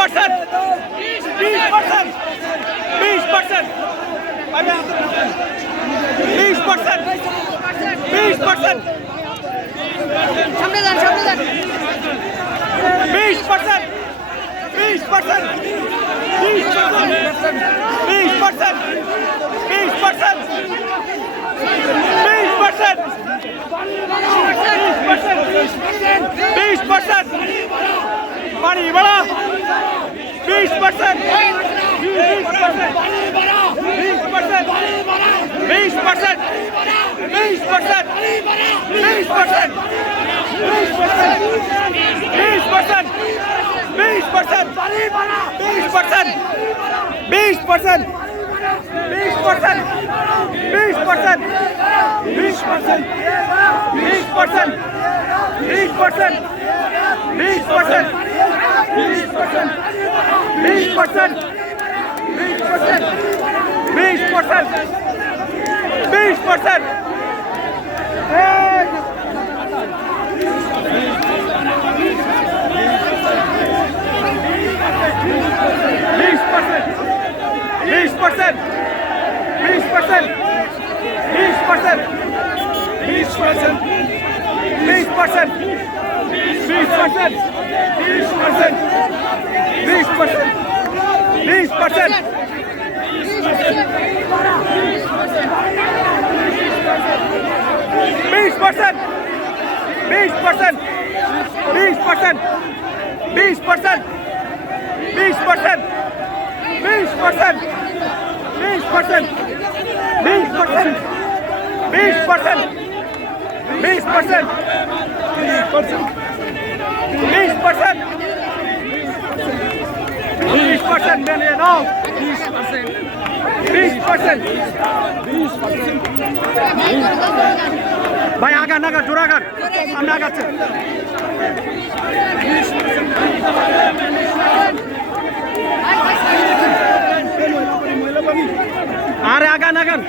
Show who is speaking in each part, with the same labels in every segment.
Speaker 1: Percent বিশ percent বিশ percent বিশ পার্সেন্ট বিশ পার্সেন্ট
Speaker 2: সামনে যান সামনে যান
Speaker 1: বিশ পার্সেন্ট বিশ পার্সেন্ট বিশ পার্সেন্ট বিশ পার্সেন্ট বিশ পার্সেন্ট বিশ পার্সেন্ট বাড়ি বাড়া বিশ পার্সেন্ট বিশ পার্সেন্ট বিশ পার্সেন্ট বিশ পার্সেন্ট বিশ পার্সেন্ট বিশ পার্সেন্ট বিশ পার্সেন্ট বিশ পার্সেন্ট বিশ পার্সেন্ট বিশ পার্সেন্ট বিশ পার্সেন্ট বিশ পার্সেন্ট বিশ পার্সেন্ট বিশ পার্সেন্ট বিশ পার্সেন্ট বিশ পার্সেন্ট বিশ পার্সেন্ট বিশ পার্সেন্ট বিশ পার্সেন্ট বিশ পার্সেন্ট বিশ পার্সেন্ট বিশ পার্সেন্ট বিশ পার্সেন্ট বিশ পার্সেন্ট বিশ পার্সেন্ট বিশ পার্সেন্ট বিশ পার্সেন্ট বিশ পার্সেন্ট বিশ পার্সেন্ট বিশ পার্সেন্ট বিশ পার্সেন্ট বিশ পার্সেন্ট বিশ পার্সেন্ট বিশ পার্সেন্ট বিশ পার্সেন্ট বিশ পার্সেন্ট বিশ পার্সেন্ট বিশ পার্সেন্ট বিশ পার্সেন্ট বিশ পার্সেন্ট বিশ পার্সেন্ট বিশ পার্সেন্ট মেনে নাও বিশ পার্সেন্ট বিশ পার্সেন্ট ভাই আগান আগান জোর আগান। সামনে আগাচ্ছে। আরে আগান আগান।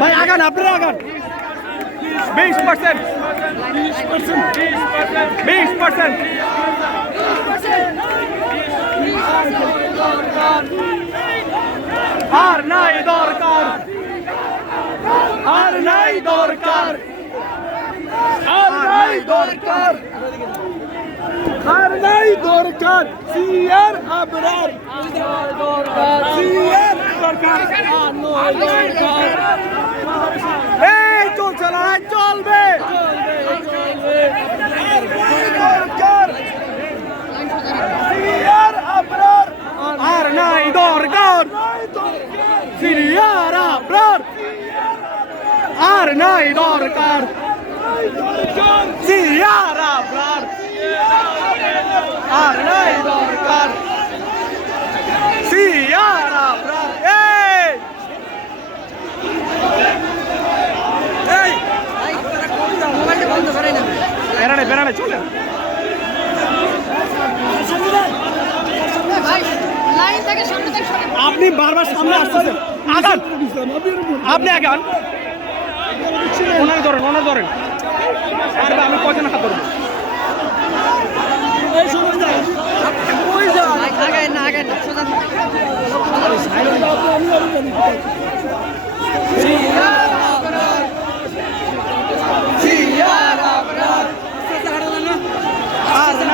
Speaker 1: ভাই আগান আপনারা আগান বিশ পার্সেন্ট বিশ পার্সেন্ট আর নাই দরকার আর নাই দরকার আর নাই দরকার আর নাই দরকার সিয়ার আবরার সিয়ার দরকার এই চলছে না চলবে। আর নাই দরকার। সিরিয়ার আবরার। আর নাই দরকার। সিরিয়ার আবরার। আর নাই দরকার। সিরিয়ার আবরার এই এই
Speaker 2: মোবাইলটা বন্ধ করে না
Speaker 1: বেড়ানে বেড়ানে চলে আপনি বারবার সামনে আসতেছেন। আগান আপনি আগান ওনার ধরেন ওনার ধরেন। আর আমি কজন হাত ধরবো?
Speaker 2: আগায়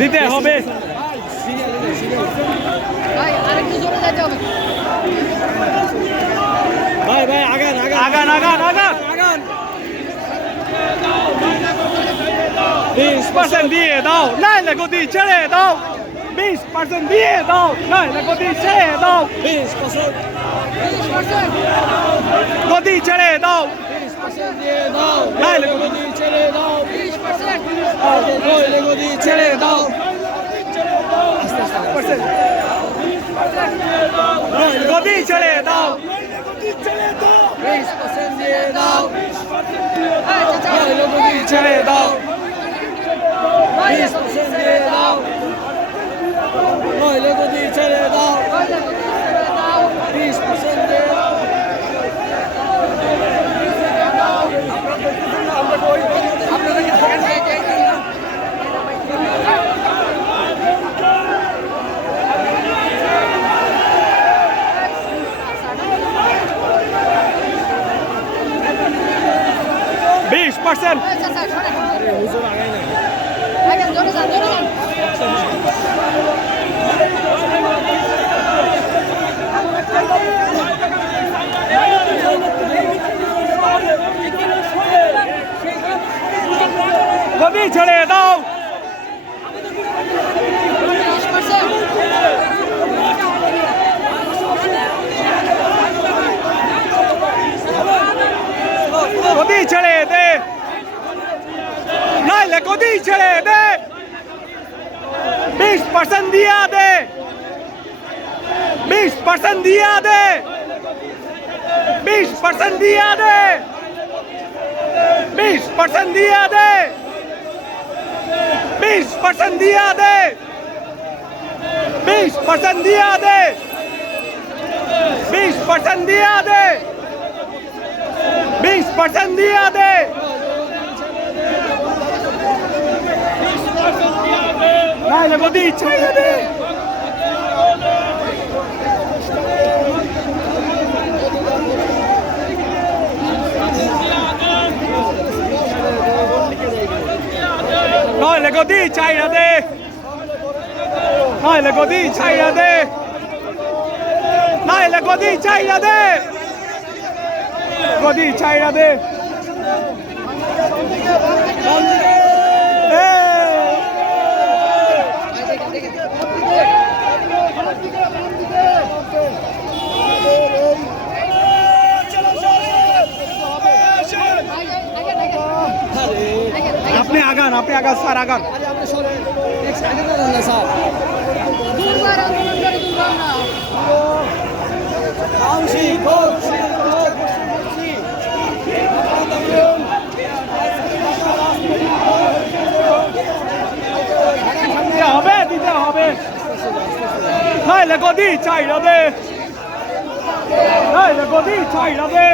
Speaker 1: দিতে হবে।
Speaker 2: ভাই আরেকটু জোরে যেতে হবে।
Speaker 3: ভাই ভাই আগান আগান।
Speaker 1: আগান আগান আগান। बीस परसेंट दिए दो नहीं लगो दी चले दो बीस परसेंट दिए दो नहीं लगो दी
Speaker 3: चले दो
Speaker 2: बीस परसेंट
Speaker 1: गोदी चले दो
Speaker 3: লাইলে গদি ছেড়ে দাও
Speaker 1: লাইলে
Speaker 3: গদি ছেড়ে দাও
Speaker 1: গদি ছেড়ে দাও
Speaker 3: গদি
Speaker 1: ছেড়ে দাও
Speaker 3: লাইলে গদি ছেড়ে দাও
Speaker 2: আসেন
Speaker 1: কবি ছেড়ে দাও
Speaker 2: কবি ছেড়ে
Speaker 1: গদি ছেড়ে দে নাইলে গদি ছেড়ে দে বিশ পার্সেন্ট দিয়া দে বিশ পার্সেন্ট দিয়া দে বিশ পার্সেন্ট দিয়া দে বিশ পার্সেন্ট দিয়া দে বিশ পার্সেন্ট দিয়া দে বিশ পার্সেন্ট দিয়া দে বিশ পার্সেন্ট দিয়া Dai, Modic, vedete? Noi le godi, c'hai la de! Noi le godi, c'hai la de! Noi le godi, c'hai la te! Godi, c'hai da te! আপনি আগান আপনি আগান, স্যার, আগান। হবে, দিতে হবে। নাইলে গদি চাই যাবে নাইলে গদি চাই যাবে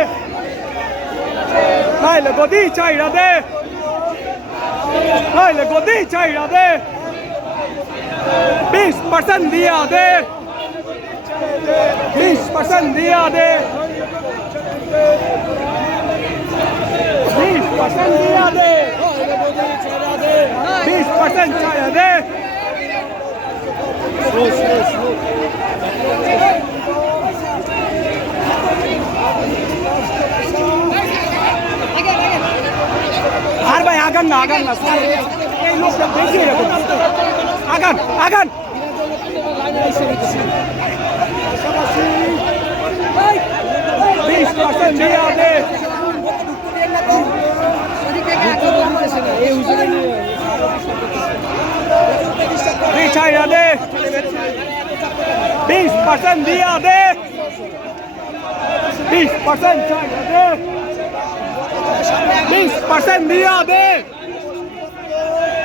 Speaker 1: নাইলে গদি চাই রবে। Hey, le
Speaker 3: godit, hey, regardez. 10%
Speaker 1: regardez. 10% regardez. 10%
Speaker 3: regardez. 10% regardez.
Speaker 1: Slow, slow, slow. না, আগান না এই লোকটা বেশি এরকম আগান আগান। বিশ পার্সেন্ট দিয়ে হবে বিশ পার্সেন্ট দিয়ে হবে বিশ পার্সেন্ট 20%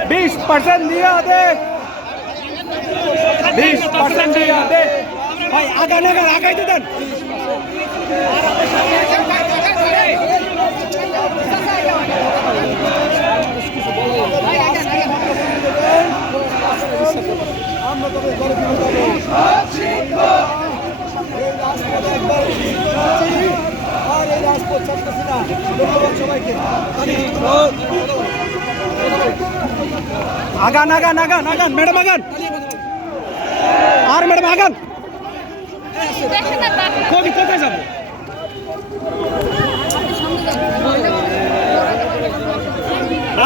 Speaker 1: बीस परसेंट दिया दे बीस परसेंट
Speaker 3: दिया दे भाई आगा नगर आगे तो दें আর এই রাজপথ সবাইকে
Speaker 1: আগান আগান আগান আগান ম্যাডাম আগান আর ম্যাডাম আগান কোথায় কোথায় যাব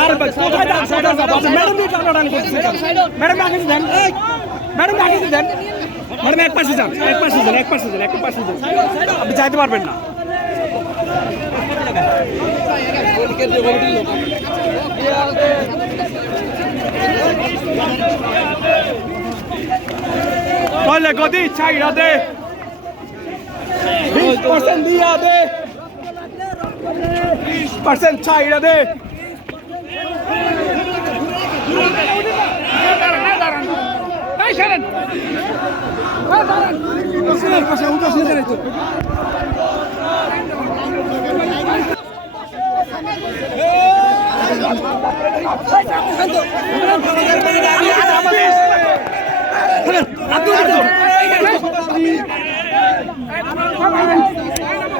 Speaker 1: আর ভাই, কোথায় যান কোথায় যাব আচ্ছা, ম্যাডাম দিয়ে টানাটানি করতেছে কেন? ম্যাডাম আগে দেন এই, ম্যাডাম আগে দেন ম্যাডাম এক পাশে যান এক পাশে যান এক পাশে যান এক পাশে যান আপনি যাইতে পারবেন না Tolle Godi, Chaira de. 20% dia de. 20% Chaira de. Hey Sharon. Hey Sharon. Utasın paşa, utasın direkt.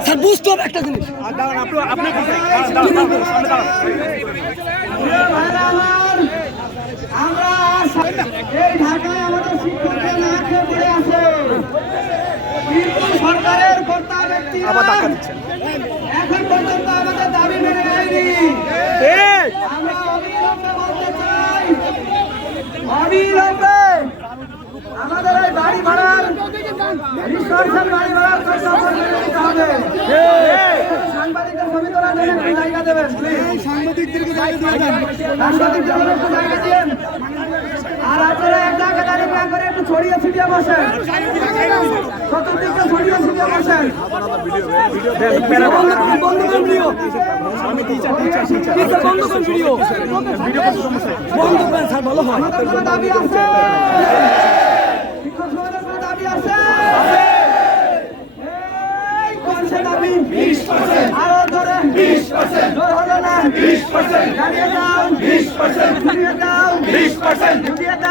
Speaker 3: Sir, বুঝতে হবে একটা জিনিস। আমরা এই ঢাকায় আমাদের শিক্ষকরা না খেয়ে আছে কিন্তু সরকারের কর্তা ব্যক্তি
Speaker 1: আবার ধাক্কা দিচ্ছে।
Speaker 3: এখন পর্যন্ত আমাদের
Speaker 1: এই
Speaker 3: বাড়ি ভাড়ার রিসোর্সের বাড়ি ভাড়ার খরচা সাংবাদিকদের তোলার জন্য একটু জায়গা দেবেন সাংবাদিকদের জায়গা দিন। আর আপনারা এক জায়গায় দাঁড়িয়ে না করে একটু ছড়িয়ে ছিটিয়ে বসেন। চতুর্দিকে ছড়িয়ে ছিটিয়ে বসেন। বন্ধ করেন, ভিডিও। টিচার করেন ভিডিও। বন্ধ করেন স্যার ভালো হয়। দাবি আছে শিক্ষক সমাজের কোনো দাবি আছে? এই কোনসে দাবি। আরও ধরে জোর হলো না। জানিয়ে দাও। ঘুরিয়ে দাও। ঘুরিয়ে দাও।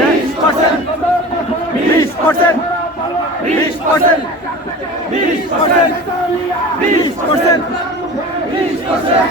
Speaker 3: বিশ পার্সেন্ট বিশ পার্সেন্ট বিশ পার্সেন্ট বিশ পার্সেন্ট বিশ পার্সেন্ট বিশ
Speaker 1: পার্সেন্ট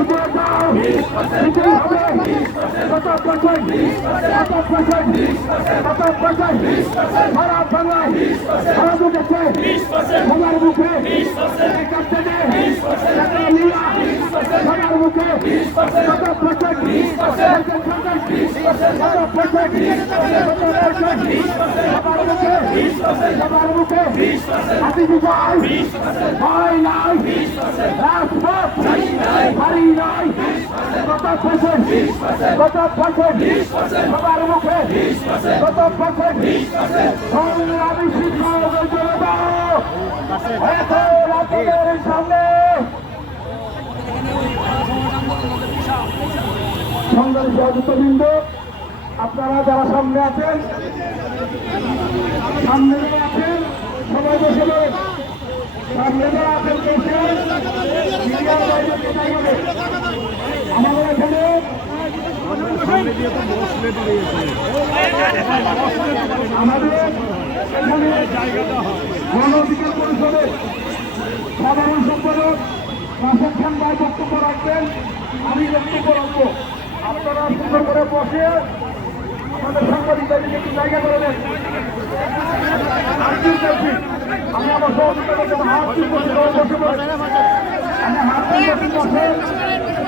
Speaker 1: Come on, ভারত বাংলায় ভারত উঠেছে বাংলার মুখে বাংলার মুখে শত প্রচণ্ড শত প্রচণ্ড
Speaker 4: সবার মুখে সবার মুখে হাতি বিজয় ভয় নাই রাজপথ হারি নাই সহযোগিতাবৃন্দ আপনারা যারা সামনে আছেন সামনে আছেন সবাই বসে। সামনে যারা আছেন আমাদের এখানে আমাদের এখানে গণ অধিকার পরিষদের সাধারণ সম্পাদক রাশেদ খান ভাই বক্তব্য রাখবেন আমি বক্তব্য রাখব আপনারা সুন্দর করে বসে আমাদের সাংবাদিকদেরকে একটু জায়গা করে দেন আমি আমার সহযোগিতা করতে হাত বসে বসে বসে আমি হাত তুলতে বসে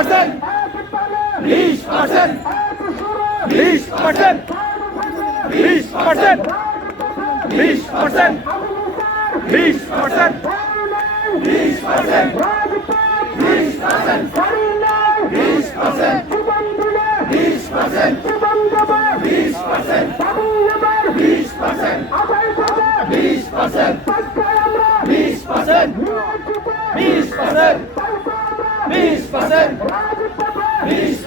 Speaker 1: পার্সেন্ট বিশ পার্সেন্ট বিশ পার্সেন্ট বিশ পার্সেন্ট বিশ পার্সেন্ট বিশ পার্সেন্ট বিশ পার্সেন্ট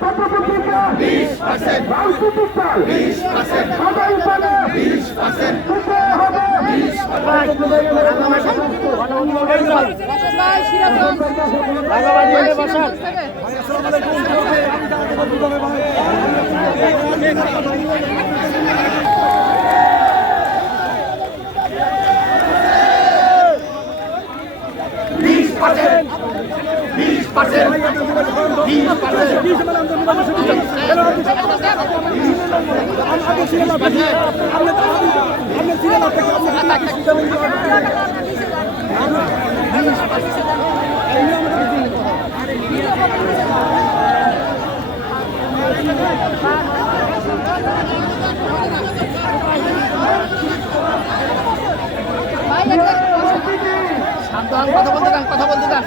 Speaker 1: প্রতিযোগিতা রাজনৈতিক দল সবাই বলে জিতে
Speaker 2: হবে বাংলাবাদী
Speaker 3: কথা বলতে দেন কথা বলতে দেন।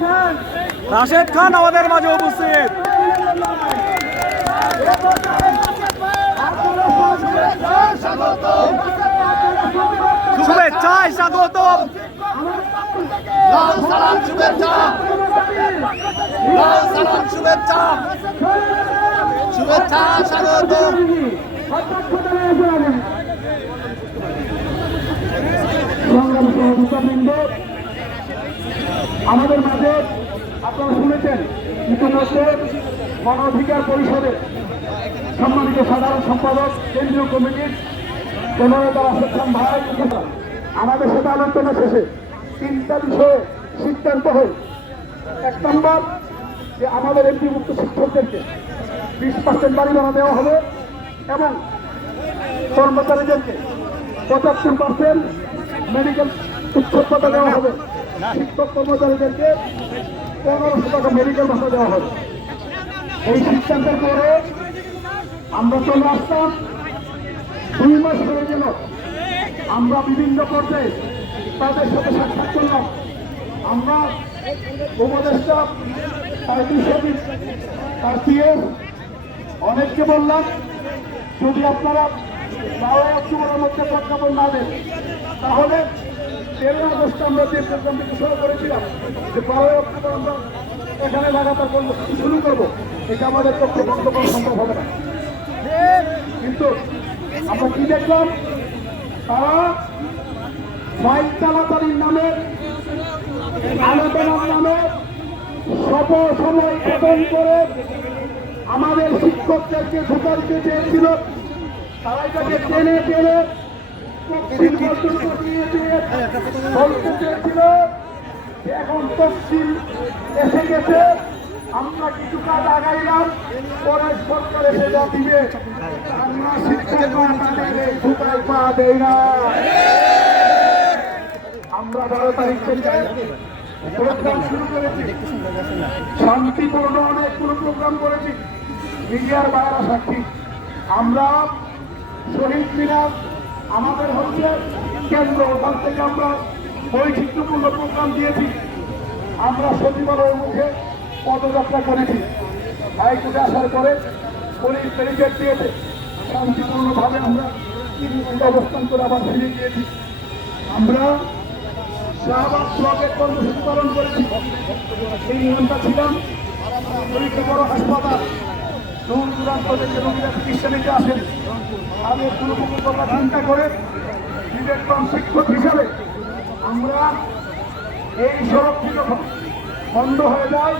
Speaker 4: খান।
Speaker 1: রাশেদ খান আমাদের মাঝে উপস্থিত। শুভেচ্ছায় স্বাগতম।
Speaker 3: লাল সালাম শুভেচ্ছা লাল সালাম শুভেচ্ছা শুভেচ্ছা স্বাগত
Speaker 4: আমাদের মাঝে আপনারা শুনেছেন ইতিমধ্যে গণ অধিকার পরিষদের সম্মানিত সাধারণ সম্পাদক, কেন্দ্রীয় কমিটির জননেতা ভাই আমাদের সাথে আলোচনা শেষে তিনটা বিষয়ে সিদ্ধান্ত হয়। এক নম্বর, যে আমাদের এমপি মুক্ত শিক্ষকদেরকে বিশ পার্সেন্ট বাড়ি ভাড়া দেওয়া হবে এবং কর্মচারীদেরকে পঁচাত্তর পার্সেন্ট মেডিকেল উচ্চতা দেওয়া হবে। শিক্ষক কর্মচারীদেরকে পনেরোশো টাকা মেডিকেল ভাষা দেওয়া হবে। এই সিদ্ধান্তের পরে আমরা চলে আসতাম দুই মাস হয়ে গেল। আমরা বিভিন্ন পর্যায়ে তাদের সাথে সাক্ষাৎ করলাম। আমরা উপদেষ্টা তার বিশ্ববিদ তার পিএস অনেককে বললাম, যদি আপনারা বারোই অক্টোবরের মধ্যে প্রজ্ঞাপন না দেন, তাহলে তেরোই আগস্ট আমরা যে প্রোগ্রামটি ঘোষণা করেছিলাম, যে বারোই অক্টোবর আমরা এখানে লাগাতার শুরু করব, এটা আমাদের পক্ষে বন্ধ করা সম্ভব হবে না। কিন্তু আমরা কি দেখলাম? তারা ফাইল নামে, আলোচনার নামে সব সময় বেতন করে আমাদের শিক্ষকদেরকে ঢুকাইতে চেয়েছিল। তারা এটাকে টেনে টেনে এখন তফসিল এসে গেছে। আমরা কিছু কাজ আগাইলাম পরে সরকার যা দিবে। আমরা ঢুকাই পা দেই না। আমরা বারো তারিখ থেকে প্রোগ্রাম শুরু করেছি। শান্তিপূর্ণ অনেকগুলো প্রোগ্রাম করেছি। মিডিয়ার বাইরা সাক্ষী। আমরা শহীদ মিনার, আমাদের হচ্ছে কেন্দ্র, ওখান থেকে আমরা বৈচিত্র্যপূর্ণ প্রোগ্রাম দিয়েছি। আমরা সচিবালয়ের মুখে পদযাত্রা করেছি। হাইকোর্টে আসার পরে পুলিশ ব্যারিকেড দিয়েছে। শান্তিপূর্ণভাবে আমরা অবস্থান করে আবার ফিরে গিয়েছি। আমরা শাহবাগ ব্লকের কর্মসূচি পালন করেছি। তিন ঘণ্টা ছিলাম শরীরকে বড় হাসপাতাল। দূর দূরান্ত থেকে রোগীরা চিকিৎসা নিতে আসেন। তাদের পুরোপুরি কথা চিন্তা করে বিবেকবান শিক্ষক হিসাবে আমরা এই সড়কটি যখন বন্ধ হয়ে যায়